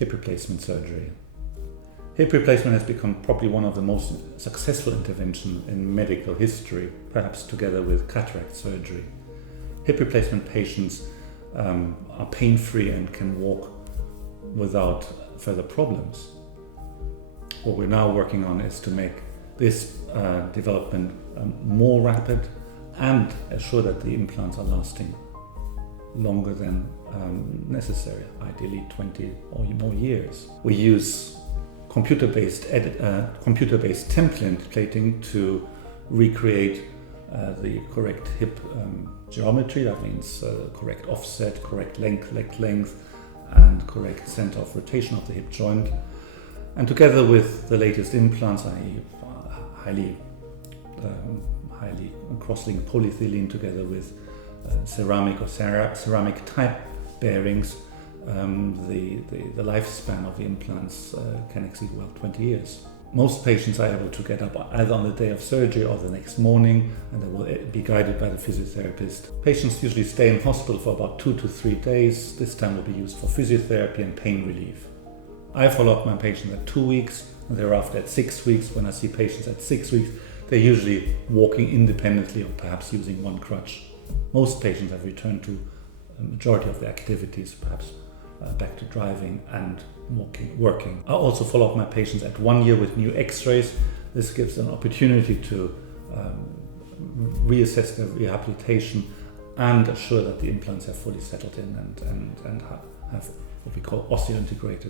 hip replacement surgery. Hip replacement has become probably one of the most successful interventions in medical history, perhaps together with cataract surgery. Hip replacement patients are pain-free and can walk without further problems. What we're now working on is to make this development more rapid and assure that the implants are lasting longer than necessary, ideally 20 or more years. We use computer-based template plating to recreate the correct hip geometry. That means correct offset, correct leg length, and correct center of rotation of the hip joint. And together with the latest implants, i.e. highly cross-linked polyethylene, together with ceramic or ceramic type bearings, the lifespan of the implants can exceed 20 years. Most patients are able to get up either on the day of surgery or the next morning, and they will be guided by the physiotherapist. Patients usually stay in hospital for about 2 to 3 days. This time will be used for physiotherapy and pain relief. I follow up my patients at 2 weeks, and thereafter at 6 weeks. When I see patients at 6 weeks, they're usually walking independently or perhaps using one crutch. Most patients have returned to a majority of their activities, perhaps back to driving and working. I also follow up my patients at 1 year with new x-rays. This gives an opportunity to reassess their rehabilitation and assure that the implants have fully settled in and have what we call osseointegrated